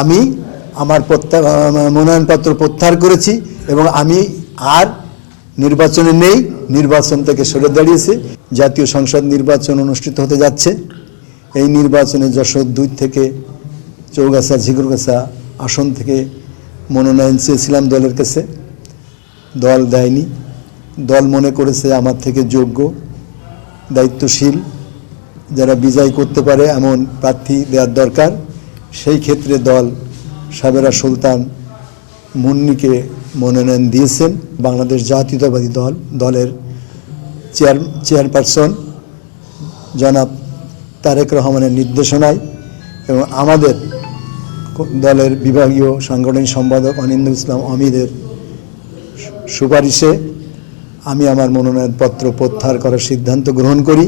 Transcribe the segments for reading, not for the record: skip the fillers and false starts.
আমি আমার মনোনয়নপত্র প্রত্যাহার করেছি এবং আমি আর নির্বাচনে নেই, নির্বাচন থেকে সরে দাঁড়িয়েছি। জাতীয় সংসদ নির্বাচন অনুষ্ঠিত হতে যাচ্ছে। এই নির্বাচনে যশোর 2 থেকে চৌগাছা ঝিগুরগাছা আসন থেকে মনোনয়ন চেয়েছিলাম দলের কাছে, দল দেয়নি। দল মনে করেছে আমার থেকে যোগ্য, দায়িত্বশীল, যারা বিজয় করতে পারে এমন প্রার্থী দেওয়ার দরকার। সেই ক্ষেত্রে দল সাবেরা সুলতান মুন্নিকে মনোনয়ন দিয়েছেন। বাংলাদেশ জাতীয়তাবাদী দলের চেয়ারপারসন জনাব তারেক রহমানের নির্দেশনায় এবং আমাদের দলের বিভাগীয় সাংগঠনিক সম্পাদক অনিন্দ্য ইসলাম অমিদের সুপারিশে আমি আমার মনোনয়নপত্র প্রত্যাহার করার সিদ্ধান্ত গ্রহণ করি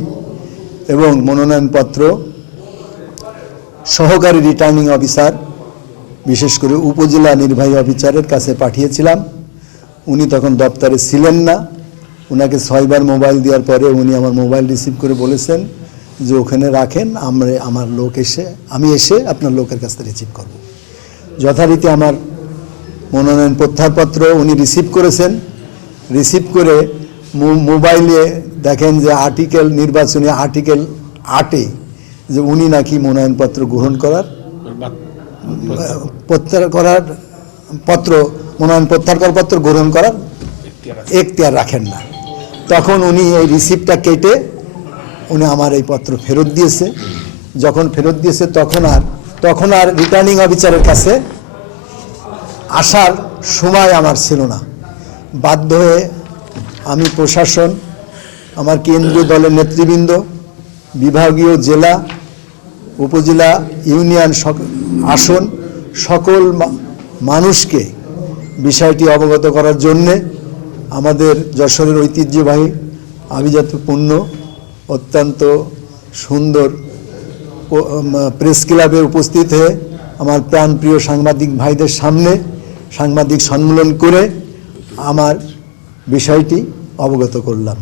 এবং মনোনয়নপত্র সহকারী রিটার্নিং অফিসার, বিশেষ করে উপজেলা নির্বাহী অফিসারের কাছে পাঠিয়েছিলাম। উনি তখন দপ্তরে ছিলেন না। ওনাকে 6 বার মোবাইল দেওয়ার পরে উনি আমার মোবাইল রিসিভ করে বলেছেন যে ওখানে রাখেন, আমি এসে আপনার লোকের কাছ থেকে রিসিভ করব। যথারীতি আমার মনোনয়ন প্রত্যাহারপত্র উনি রিসিভ করেছেন। রিসিভ করে মোবাইলে দেখেন যে নির্বাচনী আর্টিকেল 8-এ যে উনি নাকি মনোনয়নপত্র গ্রহণ করার মনোনয়ন প্রত্যাহার করার পত্র গ্রহণ করার এখতিয়ার রাখেন না। তখন উনি এই রিসিপ্টটা কেটে উনি আমার এই পত্র ফেরত দিয়েছে। যখন ফেরত দিয়েছে তখন আর রিটার্নিং অফিসারের কাছে আসার সময় আমার ছিল না। বাধ্য হয়ে আমি প্রশাসন, আমার কেন্দ্রীয় দলের নেতৃবৃন্দ, বিভাগীয় জেলা, উপজেলা, ইউনিয়ন আসন সকল মানুষকে বিষয়টি অবগত করার জন্যে আমাদের যশোরের ঐতিহ্যবাহী আভিজাত্যপূর্ণ অত্যন্ত সুন্দর প্রেস ক্লাবে উপস্থিত হয়ে আমার প্রাণপ্রিয় সাংবাদিক ভাইদের সামনে সাংবাদিক সম্মেলন করে আমার বিষয়টি অবগত করলাম।